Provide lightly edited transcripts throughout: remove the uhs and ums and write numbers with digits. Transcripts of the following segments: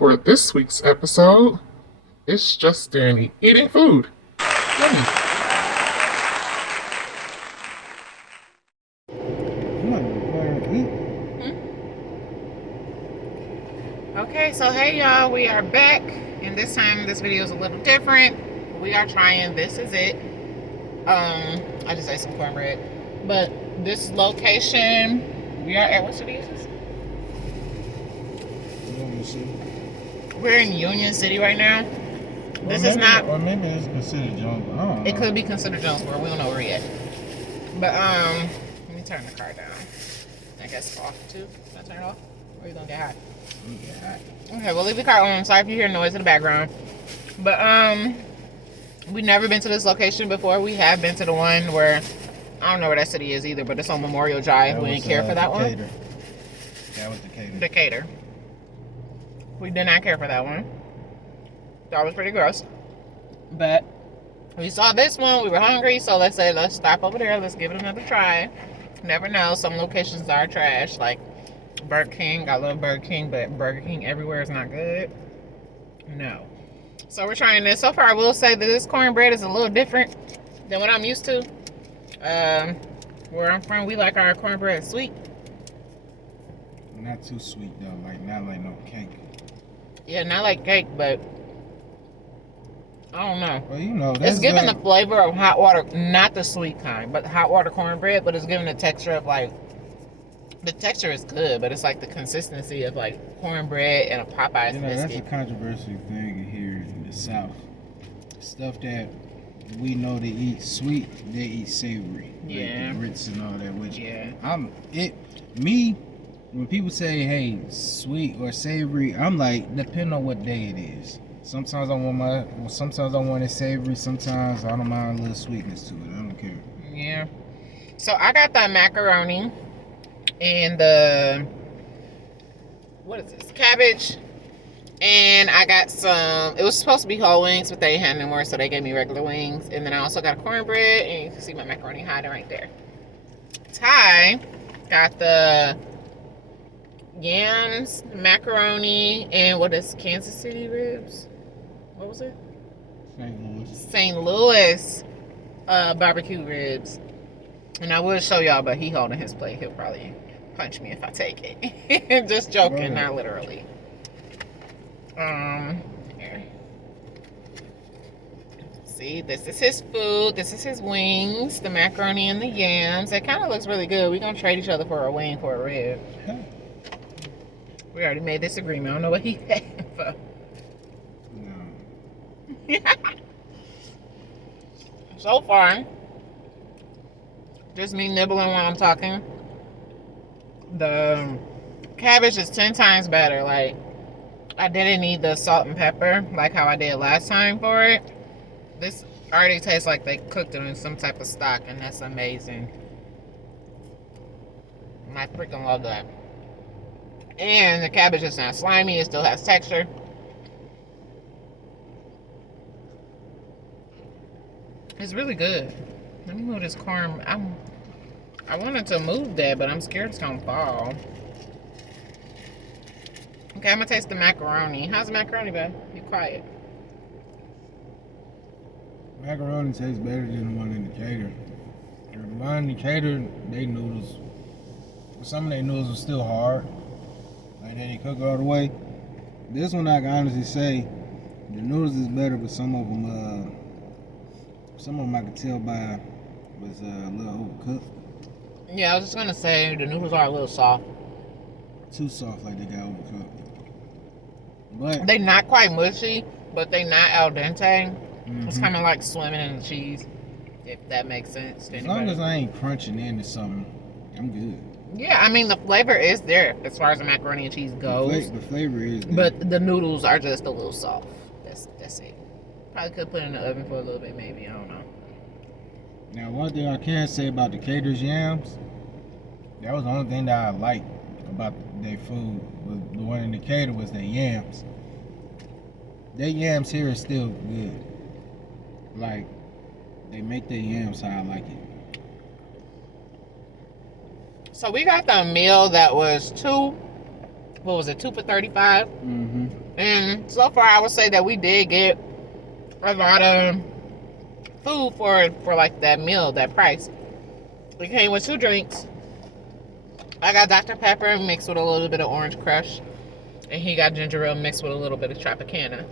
For this week's episode, it's just Danny eating food. Yummy. Okay, so hey y'all, we are back, and this time this video is a little different. We are trying This Is It. I just ate some cornbread, but this location we are at, what city is this? We're in Union City right now. This is not, or maybe it's considered Jonesboro. I don't know. it could be considered Jonesboro. We don't know where yet. But let me turn the car down. I guess off too. Can I turn it off? Or are you gonna get hot? Okay, we'll leave the car on. Sorry if you hear noise in the background. But we've never been to this location before. We have been to the one where I don't know where that city is either, but it's on Memorial Drive. We didn't care for that one. That was Decatur. Decatur. We did not care for that one. That was pretty gross. But we saw this one. We were hungry, so let's stop over there. Let's give it another try. Never know. Some locations are trash, like Burger King. I love Burger King, but Burger King everywhere is not good. No. So we're trying this. So far, I will say that this cornbread is a little different than what I'm used to. Where I'm from, we like our cornbread sweet. Not too sweet though, not like no cake. Yeah, not like cake, but I don't know. Well, you know, it's giving the flavor of hot water, not the sweet kind, but hot water cornbread. But it's giving the texture of like, the texture is good, but it's like the consistency of like cornbread and a Popeye's biscuit. That's a controversial thing here in the South. Stuff that we know they eat sweet, they eat savory. Yeah. Like the grits and all that. Which yeah. When people say, hey, sweet or savory, I'm like, depending on what day it is. Sometimes I want it savory. Sometimes I don't mind a little sweetness to it. I don't care. Yeah. So I got that macaroni and the, what is this? Cabbage. And I got some, it was supposed to be whole wings, but they had no more, so they gave me regular wings. And then I also got a cornbread, and you can see my macaroni hiding right there. Ty got the yams, macaroni, and what is Kansas City ribs? What was it? St. Louis barbecue ribs. And I will show y'all, but he holding his plate. He'll probably punch me if I take it. Just joking, not literally. Here. See, this is his food. This is his wings, the macaroni and the yams. It kind of looks really good. We're gonna trade each other for a wing for a rib. We already made this agreement. I don't know what he had for. No. So far, just me nibbling while I'm talking. The cabbage is 10 times better. Like, I didn't need the salt and pepper like how I did last time for it. This already tastes like they cooked it in some type of stock, and that's amazing. And I freaking love that. And the cabbage is not slimy. It still has texture. It's really good. Let me move this corn. I wanted to move that, but I'm scared it's gonna fall. Okay, I'm gonna taste the macaroni. How's the macaroni, babe? Be quiet. Macaroni tastes better than the one in Decatur. The one in Decatur, they noodles. Some of their noodles are still hard. Like they didn't cook all the way. This one, I can honestly say, the noodles is better, but some of them I could tell by was a little overcooked. Yeah, I was just gonna say the noodles are a little soft. Too soft, like they got overcooked. But they not quite mushy, but they not al dente. It's kind of like swimming in the cheese, if that makes sense. As long as I ain't crunching into something, I'm good. Yeah, I mean the flavor is there as far as the macaroni and cheese goes. The flavor is there. But the noodles are just a little soft. That's it. Probably could put it in the oven for a little bit, maybe. I don't know. Now, one thing I can say about Decatur's yams, that was the only thing that I liked about their food. The one in Decatur was their yams. Their yams here is still good. Like, they make their yams how I like it. So we got the meal that was two for $35. Mm-hmm. And so far, I would say that we did get a lot of food for like that meal, that price. We came with 2 drinks. I got Dr. Pepper mixed with a little bit of Orange Crush, and he got ginger ale mixed with a little bit of Tropicana.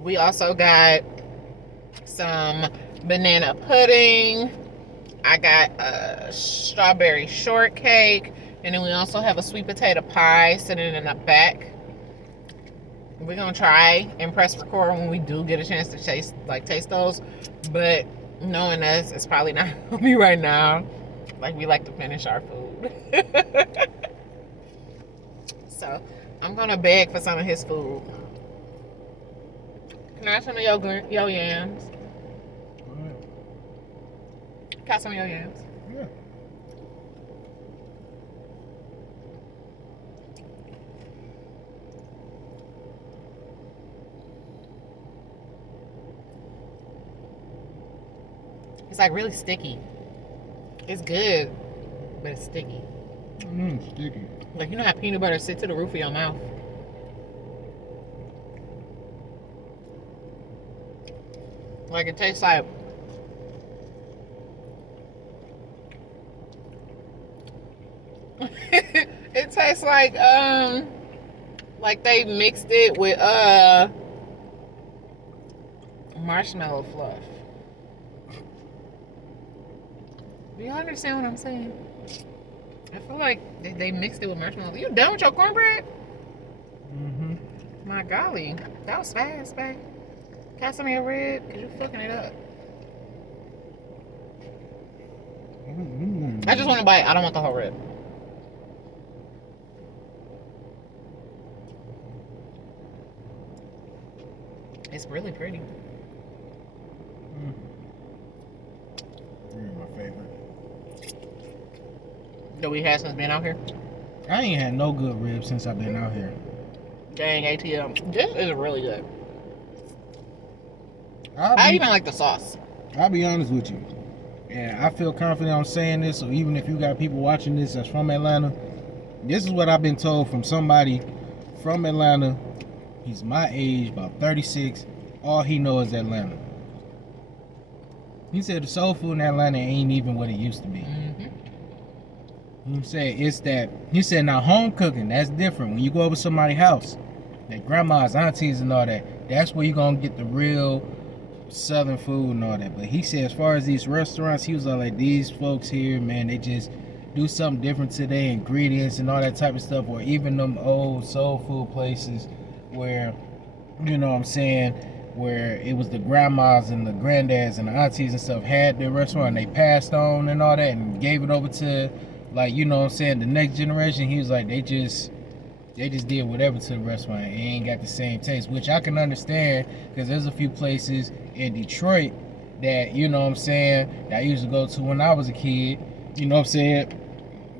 We also got some banana pudding. I got a strawberry shortcake, and then we also have a sweet potato pie sitting in the back. We're gonna try and press record when we do get a chance to taste those, but knowing us, it's probably not gonna be right now. Like, we like to finish our food. So I'm gonna beg for some of his food. Can I have some of your yams? Got some of your yams? Yeah. It's like really sticky. It's good, but it's sticky. Sticky. Like, you know how peanut butter sits to the roof of your mouth? Like, it tastes like it tastes like they mixed it with marshmallow fluff. Do you understand what I'm saying? I feel like they mixed it with marshmallow. You done with your cornbread? Mm-hmm. My golly, that was fast, babe. Got some of your rib, cause you fucking it up. I just want to bite. I don't want the whole rib. It's really pretty. You're my favorite. That we had since being out here. I ain't had no good ribs since I've been out here. Dang, ATM. This is really good. I I even like the sauce. I'll be honest with you. And I feel confident on saying this, so even if you got people watching this that's from Atlanta, this is what I've been told from somebody from Atlanta. He's my age, about 36. All he knows is Atlanta. He said the soul food in Atlanta ain't even what it used to be. Mm-hmm. He said it's that. He said now home cooking, that's different. When you go over somebody's house, like grandmas, aunties, and all that, that's where you're gonna get the real southern food and all that. But he said as far as these restaurants, he was like these folks here, man, they just do something different to their ingredients and all that type of stuff. Or even them old soul food places where, you know what I'm saying, where it was the grandmas and the granddads and the aunties and stuff had their restaurant and they passed on and all that and gave it over to, like, you know what I'm saying, the next generation. He was like, they just did whatever to the restaurant. It ain't got the same taste, which I can understand, because there's a few places in Detroit that, you know what I'm saying, that I used to go to when I was a kid. You know what I'm saying?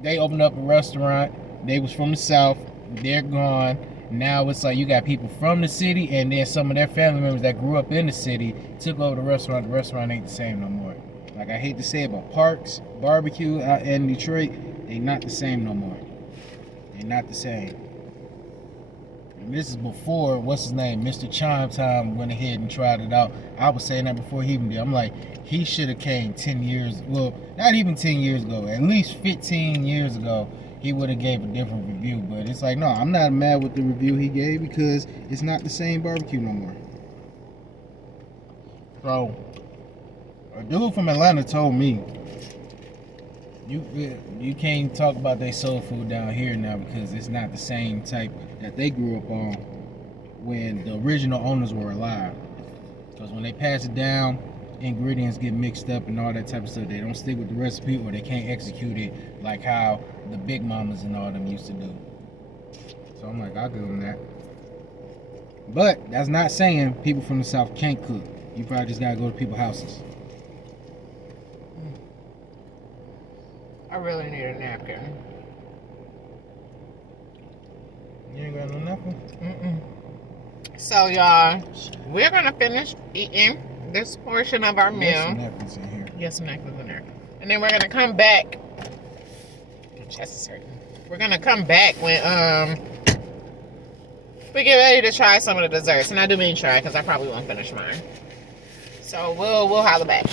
They opened up a restaurant. They was from the South. They're gone. Now it's like you got people from the city, and then some of their family members that grew up in the city took over the restaurant. The restaurant ain't the same no more. Like, I hate to say it, but Parks Barbecue out in Detroit, they not the same no more. They not the same. And this is before, what's his name, Mr. Chime Time went ahead and tried it out. I was saying that before he even did. I'm like, he should have came 10 years, well, not even 10 years ago, at least 15 years ago, he would have gave a different review. But it's like, no, I'm not mad with the review he gave, because it's not the same barbecue no more. So, a dude from Atlanta told me, you can't talk about their soul food down here now, because it's not the same type that they grew up on when the original owners were alive. Because when they pass it down, ingredients get mixed up and all that type of stuff. They don't stick with the recipe, or they can't execute it like how the big mamas and all them used to do. So I'm like, I'll give them that. But that's not saying people from the South can't cook. You probably just gotta go to people's houses. I really need a napkin. You ain't got no napkin? So, y'all, we're going to finish eating this portion of our meal. There's some napkins in here. Yes, some napkins in there. And then we're going to come back. My chest is hurting. We're going to come back when we get ready to try some of the desserts, and I do mean try because I probably won't finish mine. So we'll holler back.